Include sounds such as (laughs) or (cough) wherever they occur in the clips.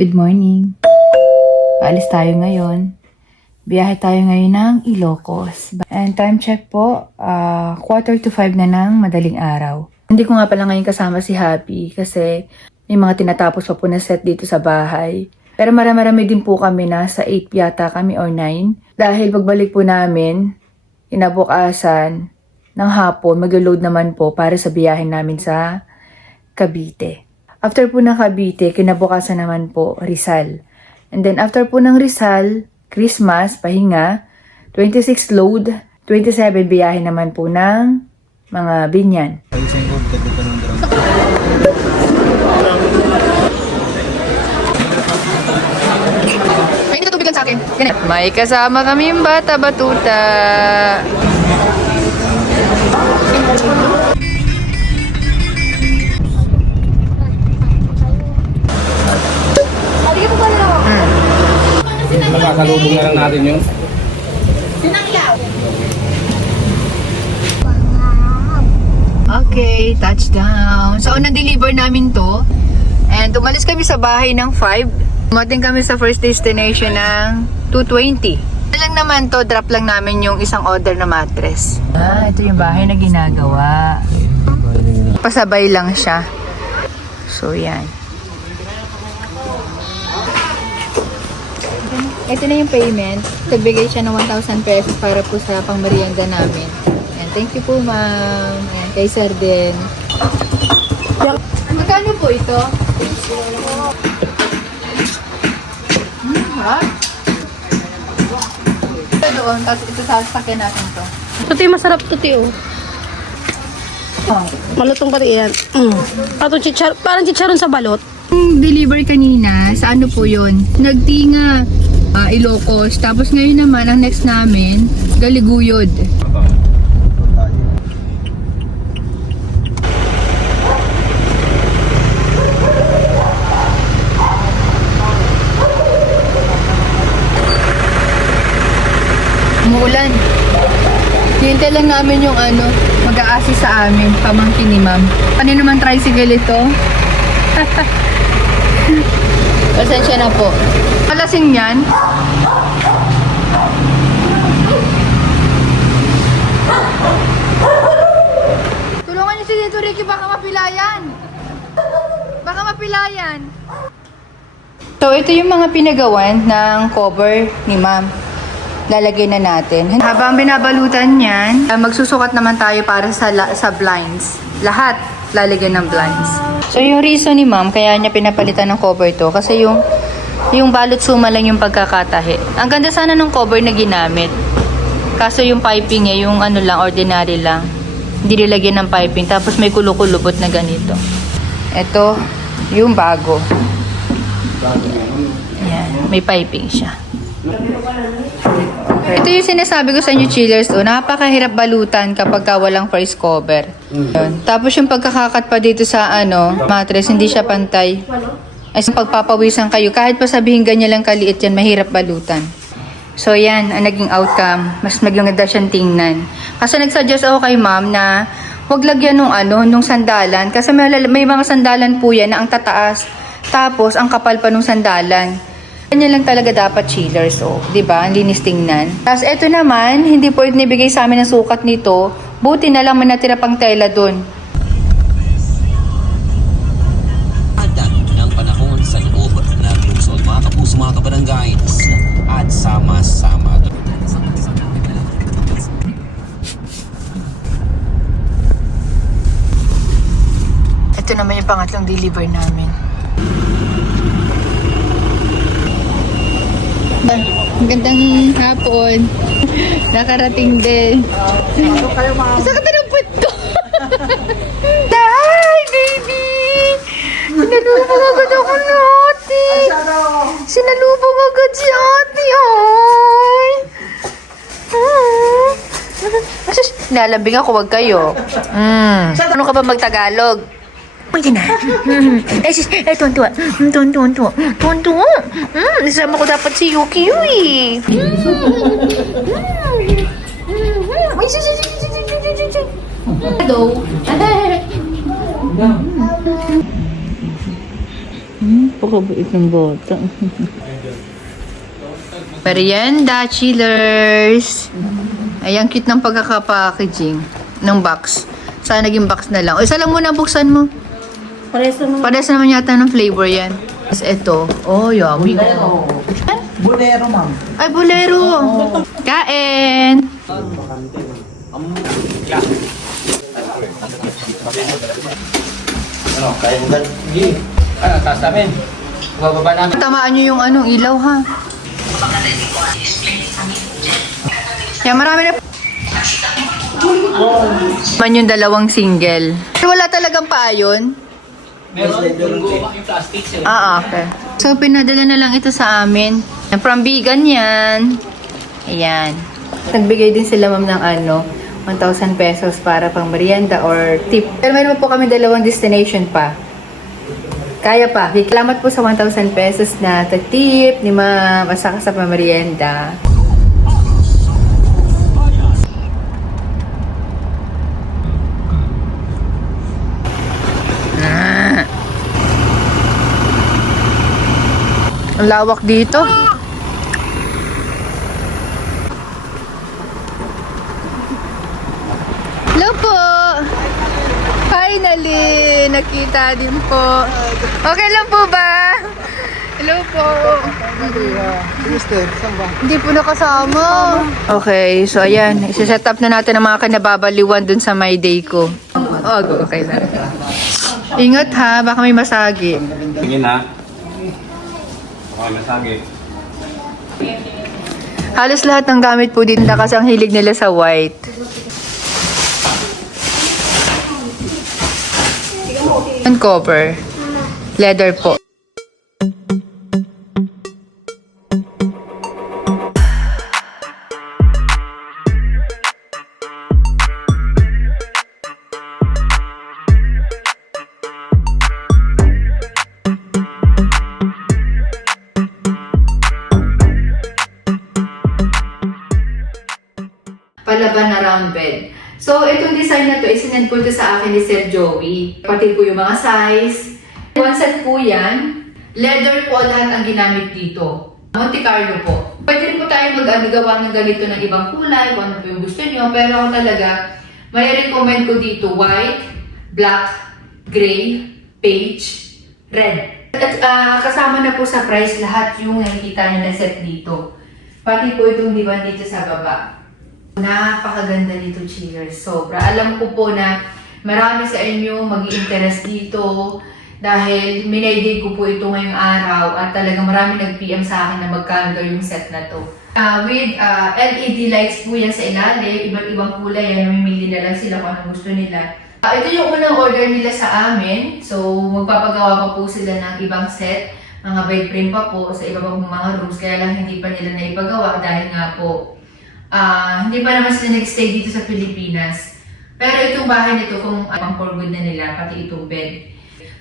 Good morning. Paalis tayo ngayon. Biyahe tayo ngayon ng Ilocos. And time check po, ah, quarter to five na ng madaling araw. Hindi ko nga pala ngayon kasama si Happy kasi may mga tinatapos pa po na set dito sa bahay. Pero marami-rami din po kami na sa 8 yata kami or 9. Dahil pagbalik po namin, inabukasan ng hapon, mag-load naman po para sa biyahe namin sa Cavite. After po ng Cavite, kinabukasan naman po Rizal. And then after po ng Rizal, Christmas, pahinga, 26 load, 27 biyahe naman po ng mga binyan. May na tubig lang sa akin. May kasama kaming bata batuta. Nakakalubog na lang natin yun. Okay, touchdown. So, na-deliver namin to. And umalis kami sa bahay ng 5. Umating kami sa first destination ng 220. Ano lang naman to, drop lang namin yung isang order na mattress. Ah, ito yung bahay na ginagawa. Pasabay lang siya. So, yan. Ito na yung payment. Nagbigay siya ng 1,000 pesos para po sa pangmerienda namin. And thank you po, ma'am. And kay sir din. Magkano po ito? Hmm, harap. Ito doon, tapos ito sa sakyan natin to. Tuti, masarap tuti, oh. Oh. Malutong pati yan. Mm. Patong chichar parang chicharon sa balot. Yung deliver kanina, sa ano po yun? Nagtinga, ah, Ilocos. Tapos ngayon naman, ang next namin, Galiguyod. Umuulan. Hintay lang namin yung ano, mag-aasi sa amin, pamangkin ni ma'am. Ano naman tricycle ito? (laughs) Pasensya na po. Malasing yan. Tulungan niyo si Tito Ricky, baka mapilayan. Baka mapilayan. So, ito yung mga pinagawan ng cover ni ma'am. Lalagay na natin. Habang binabalutan yan, ah, magsusukat naman tayo para sa, sa blinds. Lahat lalagyan ng blinds. So, yung reason ni ma'am, kaya niya pinapalitan ng cover to, kasi yung yung balot suma lang yung pagkakatahi. Ang ganda sana ng cover na ginamit. Kaso yung piping niya, yung ano lang, ordinary lang. Hindi nilagyan ng piping. Tapos may kulukulubot na ganito. Ito, yung bago. Yan, may piping siya. Ito yung sinasabi ko sa inyo, chillers, oh, napakahirap balutan kapag ka walang first cover. Yun. Tapos yung pagkakakat pa dito sa ano, mattress, hindi siya pantay. Ay, sa pagpapawisan kayo, kahit pa sabihin ganyan lang kaliit yan, mahirap balutan. So yan, ang naging outcome. Mas maganda siyang tingnan. Kasi nagsuggest ako kay ma'am na huwag lagyan nung ano, nung sandalan. Kasi may, may mga sandalan po yan na ang tataas. Tapos, ang kapal pa nung sandalan. Ganyan lang talaga dapat chillers, oh. 'di ba? Ang linis tingnan. Tapos eto naman, hindi po nibigay sa amin ng sukat nito. Buti na lang may natira pang tela doon. Adan ng panahon sa loob ng lungsod. Mga kapuso, mga kabarangay, at sama-sama. Ito naman yung pangatlong deliver namin. Magandang hapon. (laughs) Nakarating din. Isa ka tinapit ko. Hi, baby! Sinalubong agad ako ni ate. Sinalubong agad si ate, ay. Ah. Asus, nalambing ako, wag kayo. Mm. Ano ka ba magtagalog? Pwede na. Mm. (laughs) Eh, sis, eh, tuwan-tuwa. Mm, Tuwan-tuwa, tuwa. Tuwan-tuwa. Mm, Nasama ko dapat si Yuki, Yui. Mm. Mm. Ay, sis, sis, sis, sis, sis, sis, sis, sis. Hello. Hmm, pakabait ng bata. (laughs) Merienda, chillers. Ay, ang cute ng pagkaka-packaging ng box. Sana naging box na lang. O, isa lang muna buksan mo. Pares naman. Parehas naman yata ng flavor yan. Tapos ito. Oh, yummy. Bolero, ma'am. Ay, bolero. Kain. Ano, mo gan? Sige. Ano, taas namin. Bababa namin. Tamaan nyo yung anong ilaw, ha? Kaya marami na man yung dalawang single. Wala talagang paayon. Meron, yung gumawa yung plastic sir. Ah, okay. So, pinadala na lang ito sa amin. From vegan yan. Ayan. Nagbigay din sila ma'am ng ano, 1,000 pesos para pang merienda or tip. Pero meron po kami dalawang destination pa. Kaya pa. Salamat po sa 1,000 pesos na tip ni ma'am at saka sa pamerienda. Ang lawak dito. Hello po! Finally! Nakita din po. Okay lang po ba? Hello po. Mister, saan ba? Hindi po nakasama. Okay, so ayan. Isa-set up na natin ang mga kinababaliwan dun sa my day ko. Oh, okay na. Ingat ha, baka may masagi. Sige na. Halos lahat ng gamit po din kasi ang hilig nila sa white. And cover. Leather po. Isinend po ito sa akin ni Sir Joey. Pati po yung mga size. One set po yan. Leather po lahat ang ginamit dito. Monte Carlo po. Pwede rin po tayo mag-gawa ng ganito ng ibang kulay, kung ano po yung gusto nyo. Pero ako talaga, may recommend ko dito white, black, gray, beige, red. At ah, kasama na po sa price lahat yung nakikita nyo na set dito. Pati po itong divan dito sa baba. Napakaganda nito, cheers. Sobra. Alam ko po na marami sa inyo mag interest dito dahil minayday ko po ito ngayong araw at talagang marami nag-PM sa akin na magkano yung set na to. Ah, with ah, LED lights po yan sa ilalim, iba't ibang kulay yan, mamimili na lang sila kung anong gusto nila. Ah, ito yung unang order nila sa amin, so magpapagawa pa po sila ng ibang set, mga bed frame pa po sa iba pang mga rooms, kaya lang hindi pa nila naipagawa dahil nga po Ah, hindi pa naman sila nag-stay dito sa Pilipinas. Pero itong bahay nito, kung pang for good na nila, pati itong bed.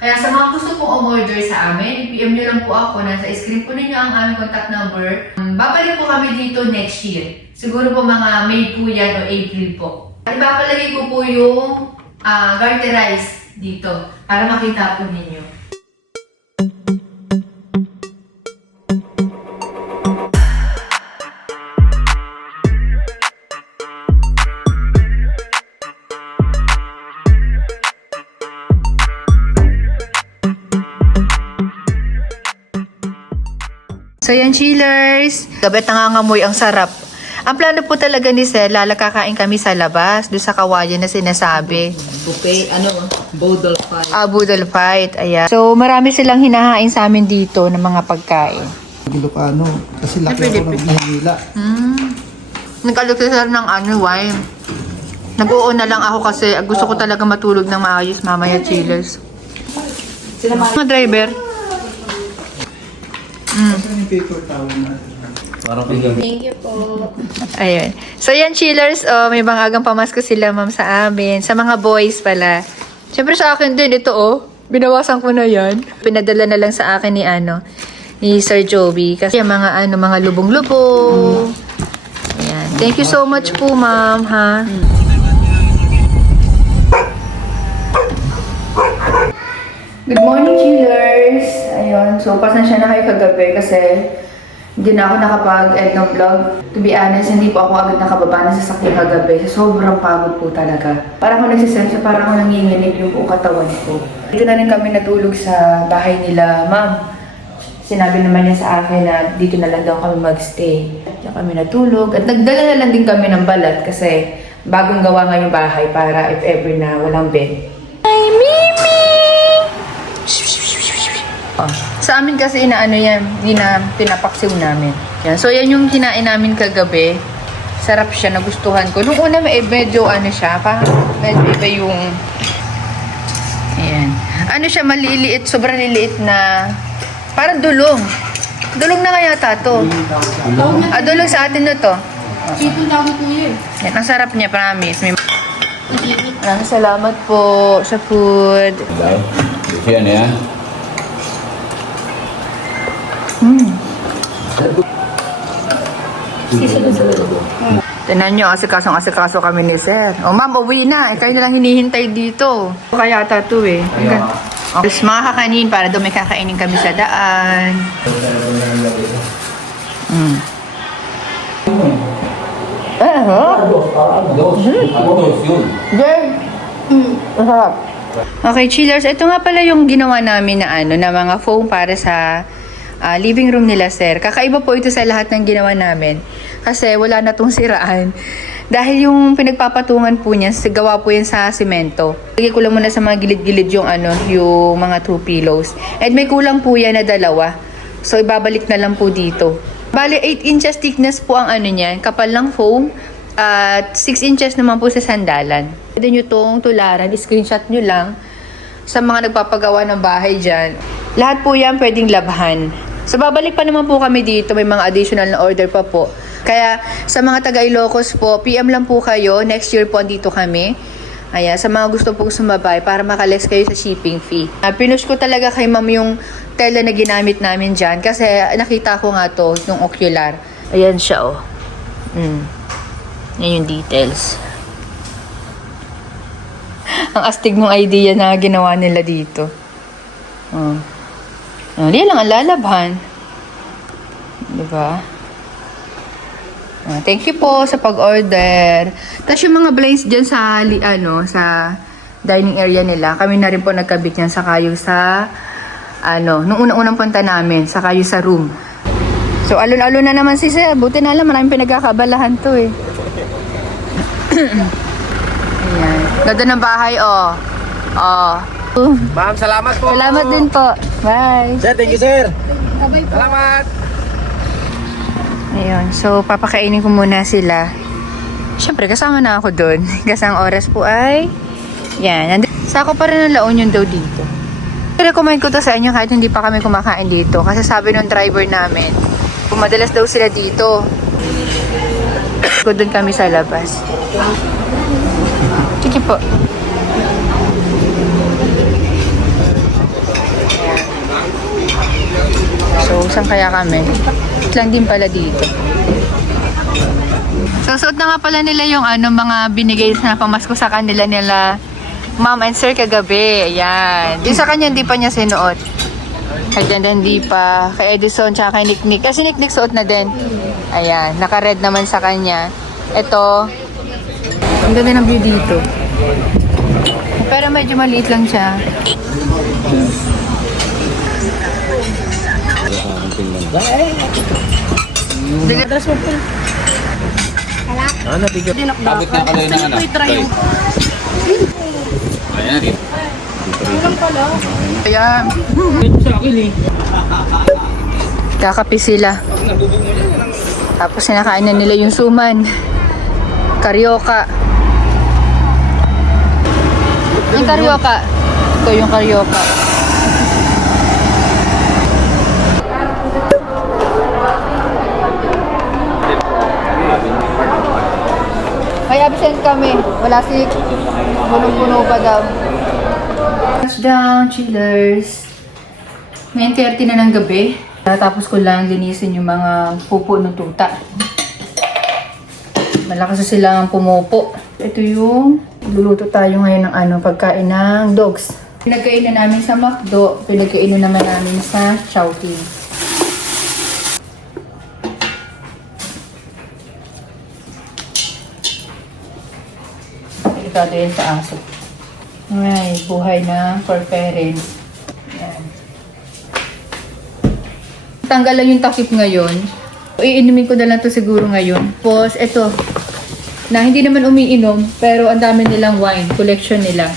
Kaya sa mga gusto pong umorder sa amin, PM nyo lang po ako. Nasa screen po ninyo ang aming contact number. Um, babalik po kami dito next year. Siguro po mga May po yan o April po. At ipapalagay ko po yung uh, garterize dito para makita po ninyo. So yan, chillers. Gabi nangangamoy, ang sarap. Ang plano po talaga ni Sir, lalakakain kami sa labas, doon sa kawayan na sinasabi. Buffet, ano, bodol pie. Ah, Boodle Fight, ayan. So, marami silang hinahain sa amin dito ng mga pagkain. Ilocano. Kasi laki ako ng Maynila. Mm. Nagkalok sir ng ano, wine. Nag-oo na lang ako kasi gusto ko talaga matulog ng maayos mamaya, chillers. Mga driver. Ayun. So, yan, chillers. Oh, may bangagang pamasko sila, ma'am, sa amin. Sa mga boys pala. Siyempre sa akin din, ito, oh. Binawasan ko na yan. Pinadala na lang sa akin ni, ano, ni Sir Joby. Kasi yung mga, ano, mga lubong-lubong. Ayan. Thank you so much po, ma'am, ha? Good morning, chillers! Ayun, so pasensya na kayo kagabi kasi hindi na ako nakapag-end ng vlog. To be honest, hindi po ako agad nakababa ng sasakyan kagabi. Sobrang pagod po talaga. Parang ako nagsisensya, parang ako nanginginig yung buong katawan ko. Dito na rin kami natulog sa bahay nila, ma'am. Sinabi naman niya sa akin na dito na lang daw kami magstay. Diyan kami natulog. At nagdala na lang din kami ng balat kasi bagong gawa nga yung bahay para if ever na walang bed. Oh. Sa amin kasi inaano yan, di na pinapaksiw namin. Yan. So yan yung kinain namin kagabi. Sarap siya, nagustuhan ko. Nung una may medyo ano siya, pa medyo iba yung Ayan. Ano siya, maliliit, sobrang liliit na parang dulong. Dulong na kaya ta to. Ah, dulong sa atin na to. Sipon tawag ko yun. Yan, ang sarap niya, promise. May... Maraming salamat po sa food. Yan ya. Tinan nyo, asikasong asikaso kami ni Sir. O ma'am, uwi na. Eh, kayo na lang hinihintay dito. Kaya tato eh. Hanggang... Oh. Tapos mga kakanin para doon may kakainin kami sa daan. Mm. Eh, ha? Masarap. Okay, chillers. Ito nga pala yung ginawa namin na ano, na mga foam para sa ah, living room nila, sir. Kakaiba po ito sa lahat ng ginawa namin. Kasi wala na tong (laughs) siraan. Dahil yung pinagpapatungan po niya, gawa po yan sa simento. Lagay ko lang muna sa mga gilid-gilid yung ano, yung mga two pillows. And may kulang po yan na dalawa. So, ibabalik na lang po dito. Bale, 8 inches thickness po ang ano niyan, kapal ng foam. At 6 inches naman po sa sandalan. Pwede nyo tong tularan, screenshot nyo lang sa mga nagpapagawa ng bahay dyan. Lahat po yan pwedeng labhan. So, babalik pa naman po kami dito. May mga additional na order pa po. Kaya, sa mga taga Ilocos po, PM lang po kayo. Next year po, andito kami. Ayan, sa mga gusto pong sumabay para makaless kayo sa shipping fee. Uh, pinush ko talaga kay ma'am yung tela na ginamit namin dyan kasi nakita ko nga to, yung ocular. Ayan siya, oh. Mm. Yan yung details. (laughs) Ang astig mong idea na ginawa nila dito. Oh. Oh, di lang ang lalabhan. Diba? Ah, thank you po sa pag-order. Tapos yung mga blinds dyan sa, ano, sa dining area nila, kami na rin po nagkabit yan sa kayo sa, ano, nung unang-unang punta namin, sa kayo sa room. So, alon-alon na naman si Sir. Buti na lang, maraming pinagkakabalahan to eh. (clears throat) Ayan. Ganda ng bahay, oh. Oh. Ma'am, salamat po. Salamat din po. Bye. Sir, thank you, sir. Abay po. Salamat. Ayun, so papakainin ko muna sila. Siyempre, kasama na ako doon. (laughs) Kasi ang oras po ay... Yan. Sako pa rin ang La Union daw dito. I-recommend ko to sa inyo kahit hindi pa kami kumakain dito. Kasi sabi ng driver namin, madalas daw sila dito. (coughs) Ko doon kami sa labas. Sige po. So, saan kaya kami? lang din pala dito. So, suot na nga pala nila yung ano, mga binigay na pamasko sa kanila nila mom and sir kagabi. Ayan. Yung sa kanya, hindi pa niya sinuot. Kay Ganda hindi pa. Kay Edison, tsaka kay Nick Kasi Nick suot na din. Ayan. Naka-red naman sa kanya. Ito. Ang ganda ng view dito. Pero medyo maliit lang siya. Sige, address mo po. Ah. Dinakdakan. Abot na kaloy ng anak. Try yung... Ayan na dito. Kulang pala. Kaya, Ito sa akin eh. kakapi sila. Tapos sinakain na nila yung suman. Karyoka. Yung karyoka. Ito yung karyoka. May absent kami. Wala si punong-puno pa daw. Touchdown, chillers. 9.30 na ng gabi. Tapos ko lang linisin yung mga pupo ng tuta. Malakas na silang pumupo. Ito yung luluto tayo ngayon ng ano, pagkain ng dogs. Pinagkainan namin sa McDo, pinagkainan naman namin sa Chowking. Delikado yan sa aso. Ay, buhay na for parents. Yan. Tanggal lang yung takip ngayon. Iinumin ko na lang to siguro ngayon. Tapos, ito. Na hindi naman umiinom, pero ang dami nilang wine. Collection nila.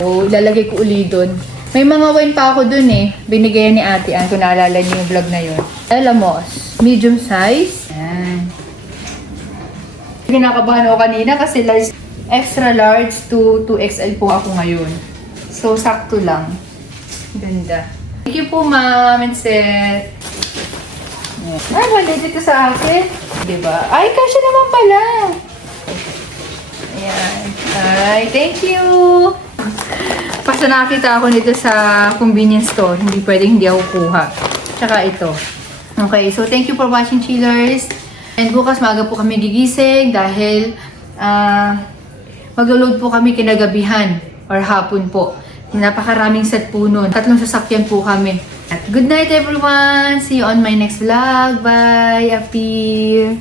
So, ilalagay ko uli doon. May mga wine pa ako doon eh. Binigay ni ate Ann, kung naalala niyo yung vlog na yun. Elamos. Medium size. Yan. Kinakabahan ako kanina kasi large, extra large to 2XL po ako ngayon. So, sakto lang. Ganda. Thank you po, ma'am and Seth. Ay, mali dito sa akin. Diba? Ay, kasya naman pala. Ayan. Ay, thank you. Basta nakakita ako nito sa convenience store. Hindi pwedeng hindi ako kuha. Tsaka ito. Okay, so thank you for watching, chillers. And bukas maaga po kami gigising dahil ah maglo-load po kami kinagabihan or hapon po. Napakaraming set po nun. Tatlong sasakyan po kami. At good night everyone! See you on my next vlog. Bye! Appear!